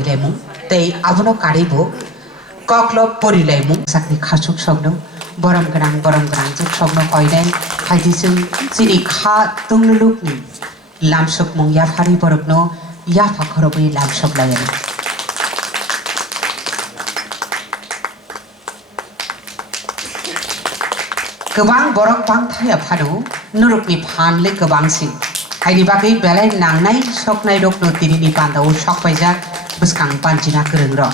बादायलायमु तै आबुनो कारिबो कक्लब परिलायमु साकनि खासुक सग्नो बरम गोनां जों सग्नो कयनाय हायदिजों जिनि खा तुंलुलुकनि लामसुक मुं याफारि बरकनो याफा खरबै लामसुक लायनो गोबां बरक बां थाया फानो नुरुकनि फानले गोबांसिन हायदि बागै बेलाय नांनाय सकनाय रकनो तिरिनि बान्दाव सकबायजा बुसखां पानजिना गोरों र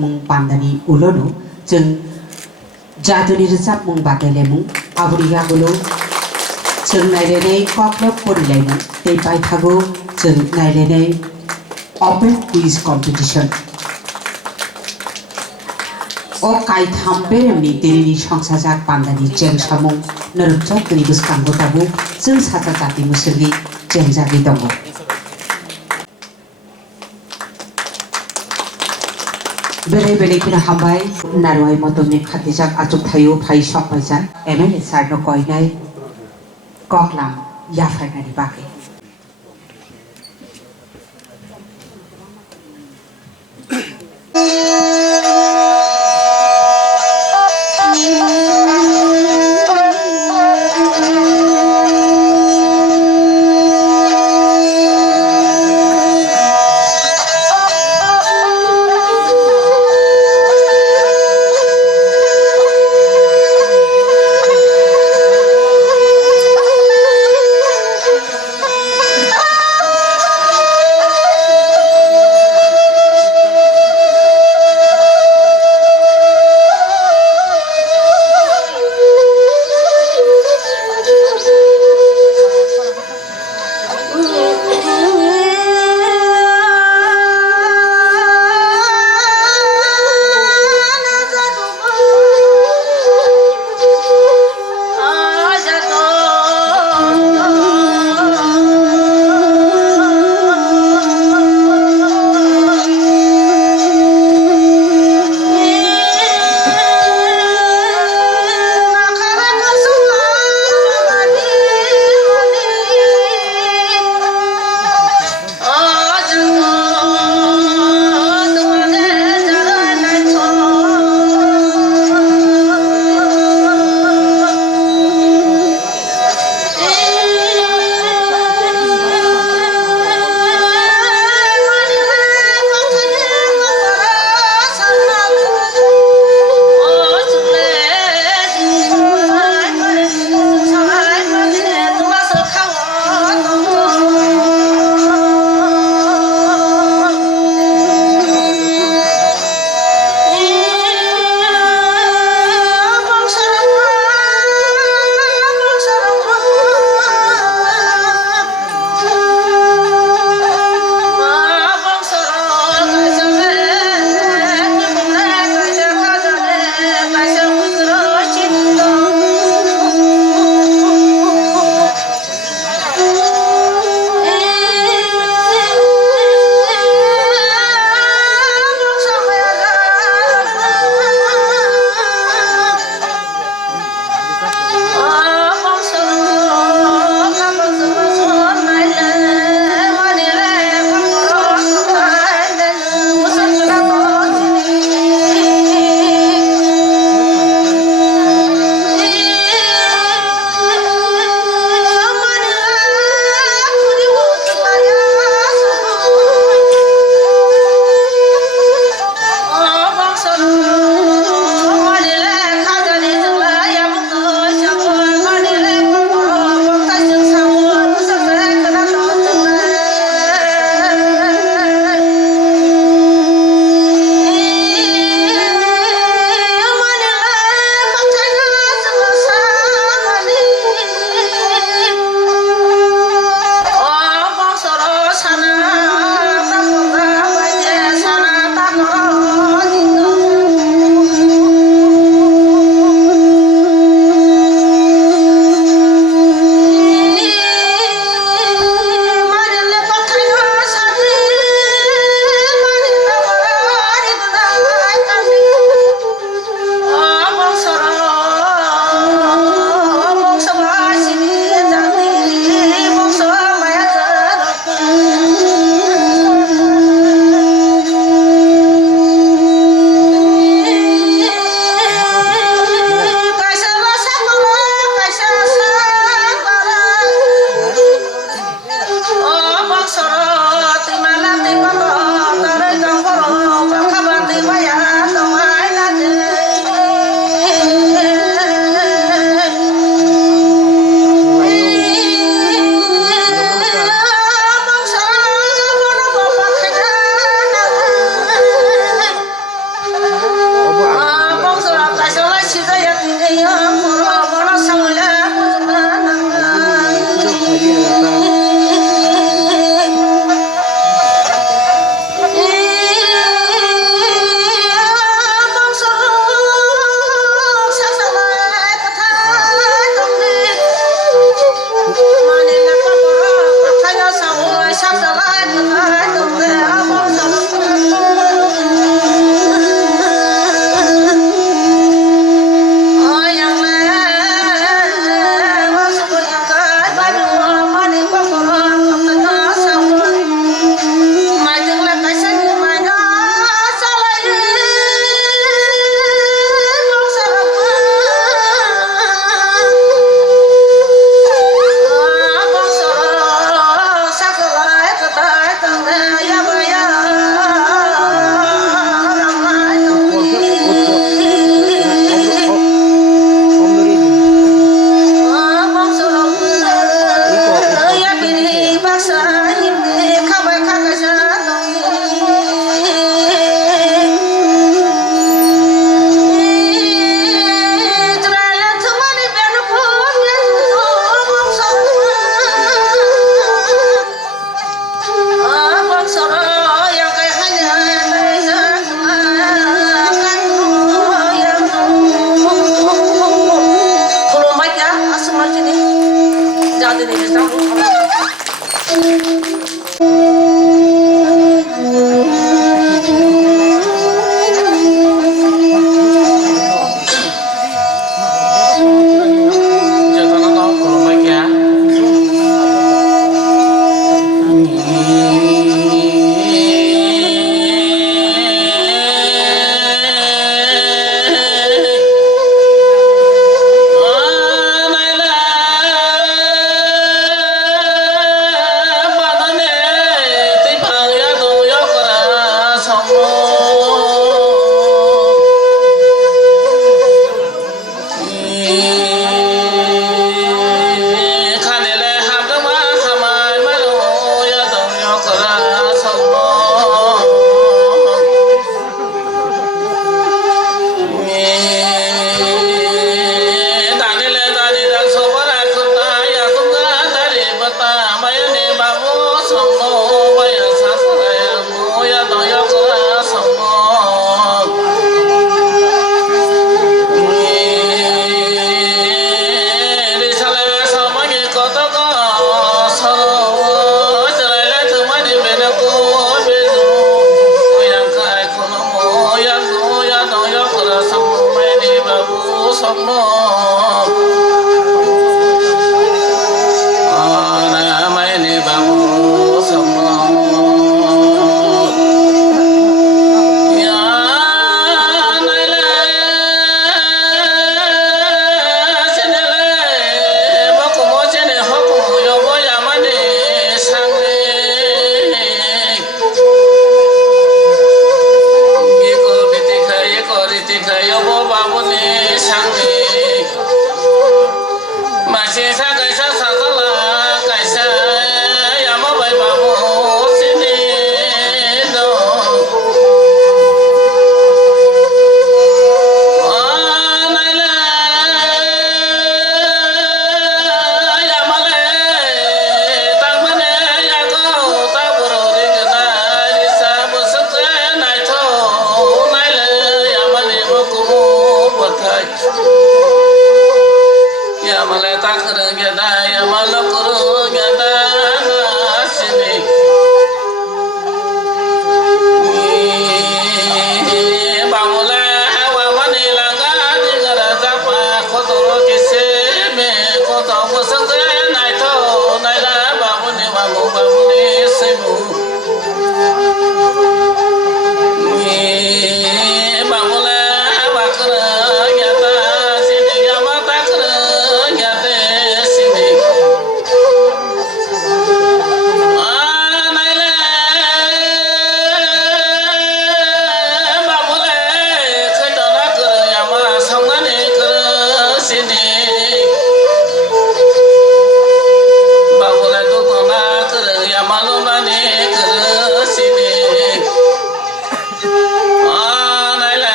मुं पान्दानि उलोनो जों जादुनि रोजाब मुं बादायलायमु आबुरियागुलो जों नायलायनाय कक्लब परिलायमु दै बायथागो जों नायलायनाय ओपन क्विज कम्पिटिशन ओ कायथाम बेरेमनि तिरिनि संसाजाक पान्दानि जें सामुं नरुपचतनि बुसखांगो दाबु जों साजा जाति मुसुरनि जें जागि दङ बेले किना हाबाय नारवाय मतमनि खातिजाक आचुक थायो फाइ सकबायजा एमएलए सारनो कयनाय कक्लाम याफायनानि बागै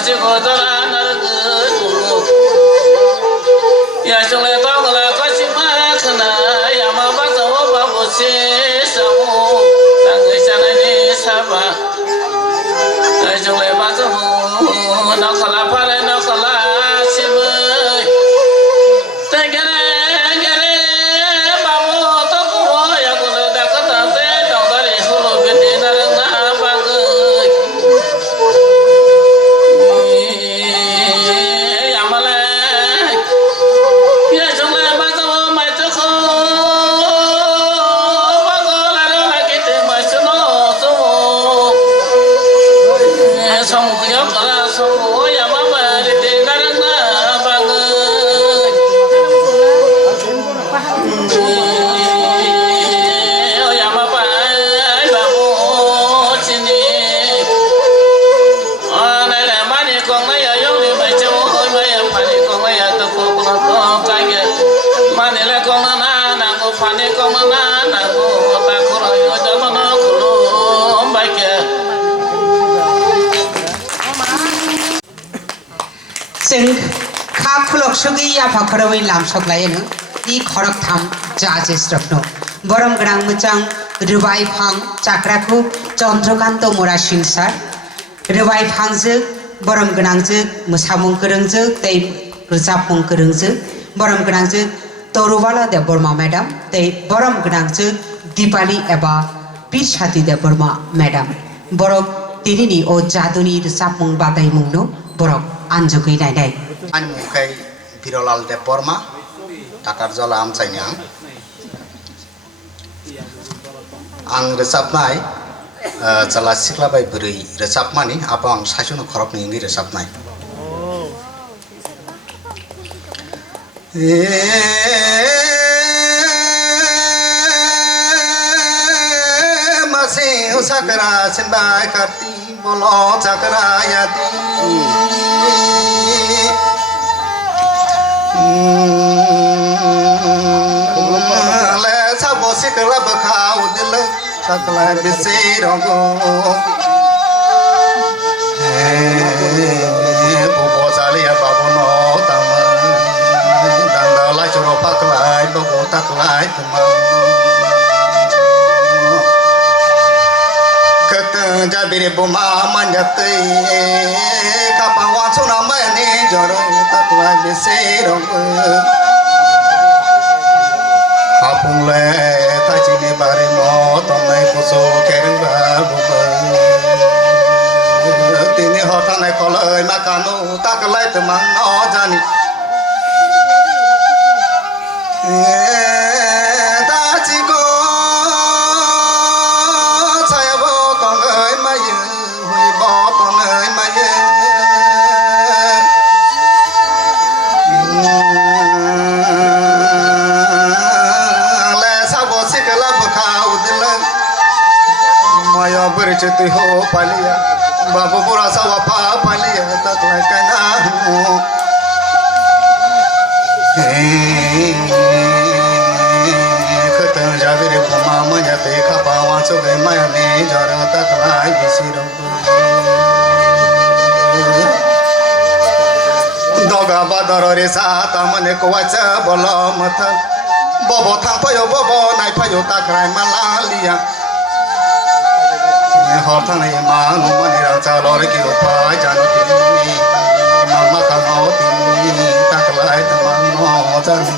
masih kotoran nargu ya sule tangla kasih makna ya mama tahu babu sesamu tangai sana ni sabah ya sule babu nakala pare nakala sibai tegere gere babu tahu ya gula dakata te dangari hulu beti naranga bagai जों खा खुलक सगै आफा खरबै लामसगलायनो इ खरक थाम जाजे स्रप्न बरम गोनां मोजां रुबाय फां चाक्राखौ चन्द्रकान्त मोरा सिंसार रुबाय फांजो बरम गोनांजो मोसामुं गोरोंजो दै रोजाबमुं गोरोंजो बरम गोनांजो तरुबाला देव बर्मा मैडम दै बरम गोनांजो दीपाली एबा पीर साथी देव बर्मा मैडम बरक दिनैनि अ जादुनि रोजाबमुं बादायमुंनो बरक आनजोगै नायनाय आंनि मुंखै बिरलाल देव बर्मा टाटार जला आमचाइनि आं रोजाबनाय जला सिख्लाबाय बोरै रोजाबमानि आबो आं सासेनो खरब नोंनि रोजाबनाय मासे उसाकरा सिनबाय कार्ति बलो चाकरा यादी ले साबो सिकला बखाउ दिल सकला बिसे रंगो बुबो सालिया बाबू नो तम दांदाला चरो पकलाय बबो तकलाय तुम कत जाबिरे बुमा मंजते कापावा सुना मने जरो तकलाय बिसे रंगो हापुंले ताचिने बारे मो तमने कुसो केरंबा बुबा तिनी हथाने कलय माकानो ताकलाय तमान न जानी ताचिको छायबो तंगय माये हुइबो तंगय माये माया परिचित हो पालिया बाबू बुरा सा वफा पालिया तक कहना हूँ खतर जाविर घुमा मजा देखा पावा चुगे माया ने जरा तक लाई बिसिरो दगा बादर रे सात मने कोवाच बोलो मत बबो था पयो बबो नाइ पयो ताकराय मालालिया हरथाने मानु मनिरा चालर किलो पाय जानो तिमी मामा खामाओ तिमी ताकलाय तमान न जानी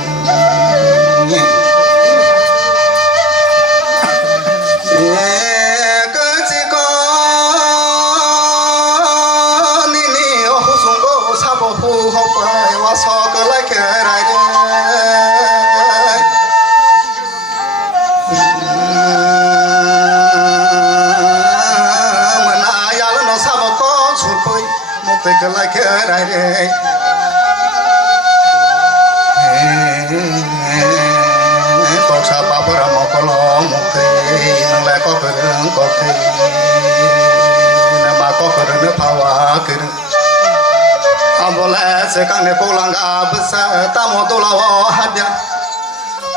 कचिको निनी ओहु सुंगो साबो हु हपाय वा सकलाय केराय Tekla kerai toksa papara mokolo mukhe nangla kokereng kokhe nama kokereng pawa kereng abola sekane kolanga besa tamodolawo hadya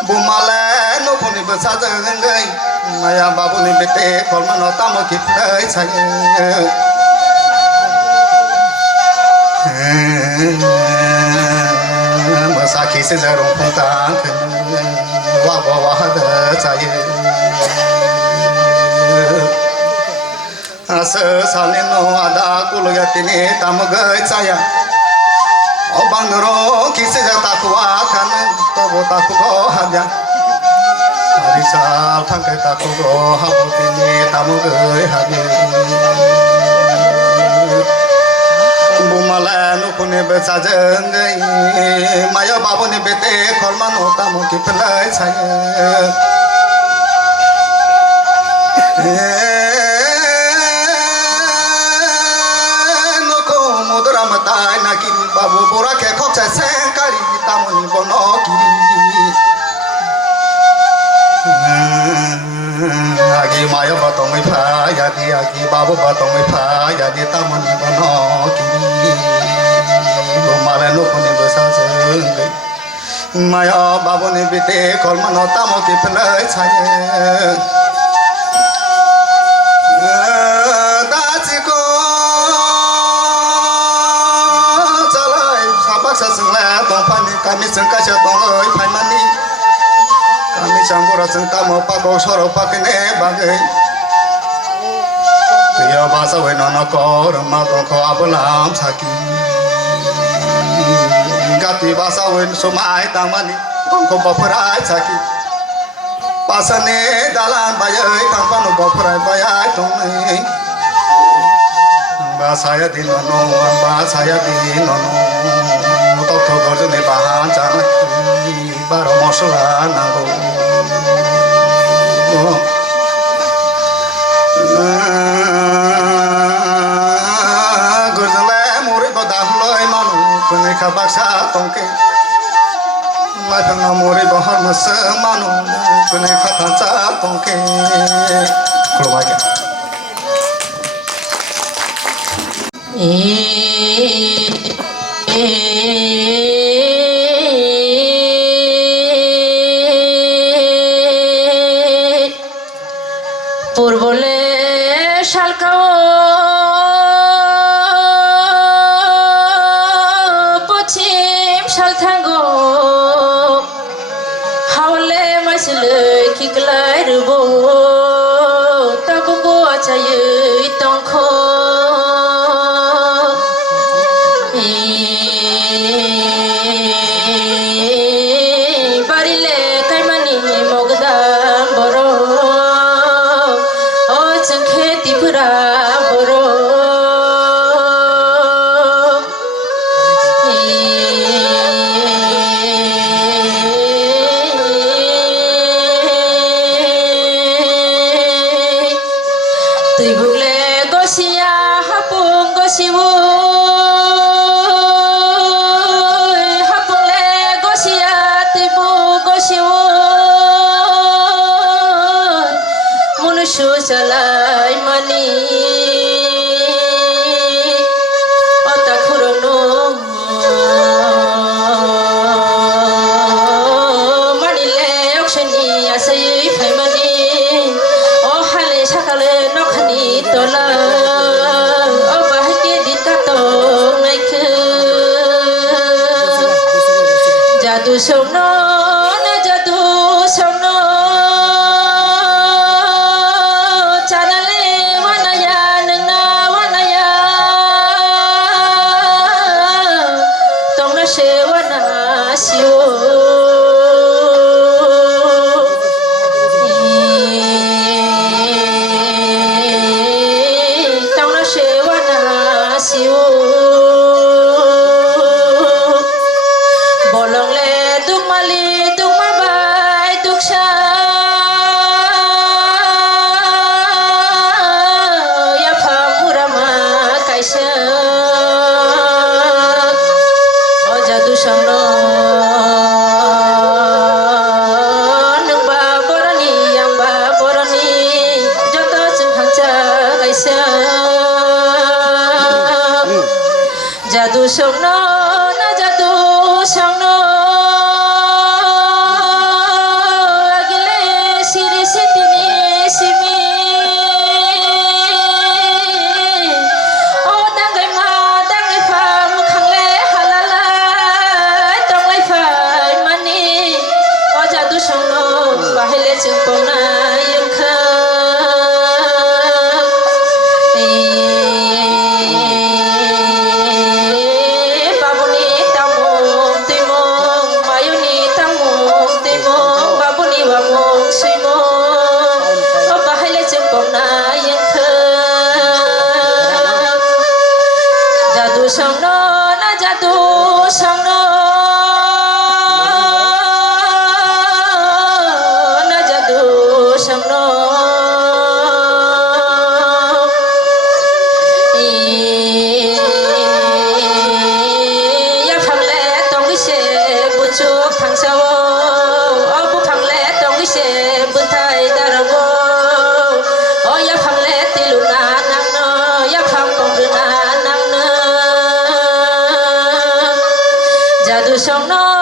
bumale nopuni besa jengai maya babuni bete kolmano tamo kitai saya मोसाखिसो जरं फुंटांखौनो वाबा वाहादो जायो आसो सालनि न' आदा कुलयातिनि तामुगै जाया 어방으로 기세자 따쿠와 가는 또보 따쿠고 하냐 아리살 탕게 따쿠고 하부티니 따무그이 하냐 부말라 누쿠니 베사정이 마여 바보니 베테 콜만 오따무 기플라이 차예 tai na kiri babu bora ke khok cha sen kari tamuni bono kiri agi maya batong mai pha ya di agi babu batong mai pha ya di tamuni bono kiri mala no kone basa jeng maya babu ni bite kol mano tamo ki plai chaye kami sengka syatong oi pai mani kami campur sengka mau pago soro pakene bagai tuya basa we nono ko rama tong ko abulam saki gati basa we sumai tang mani tong ko bapurai saki pasane dalan bayai tang panu bapurai bayai tong nei basaya di nono basaya di nono তথ্য গজনে বাহান জানাকি 12 মশলা নাগো গজলে মোরে বদাহলয় মানু কোনে খাবাসা তংকে লাইফাংনা মোরে বহর মস মানু কোনে খাতাচা তংকে খুলবাগে পূর্বলে শালকাও পশ্চিম শালথাঙ্গো হাওলে মাইসলে কিগলাই রুবো তাবুগো আচায়ে তংখো বাড়িলে কাইমানি মগদাম বড় খেতিপুরা বড় তুই ভুগলে গসিয়া হাপুং গসিবু হাপুংলে গসিয়া তুই বু গসিবু মনুষ্য চালাই মানি অতা খুরনো মানিলে অকশনি আসে ফাইমানি ও হালে সকালে নখানি তোলা ও বাহাকে দিতা তো নাইখে জাদু সৌনো না জাদু সৌনো bolongle tuk mali tuk mabai tuk sha ya phamurama kaisa o jadu samno nungba borani yangba borani joto jengkhangcha kaisa jadu samno na jadu samno agile siri sitini simi o dangai ma dangai pham khangle halal জাদু সংন না জাদু সংন না জাদু সংন ya phangle tong gi se bu chuk thang sao o bu phangle tong gi se bu thai darabo o ya phangle tiluna nang no ya phang kong na nang no jadu song no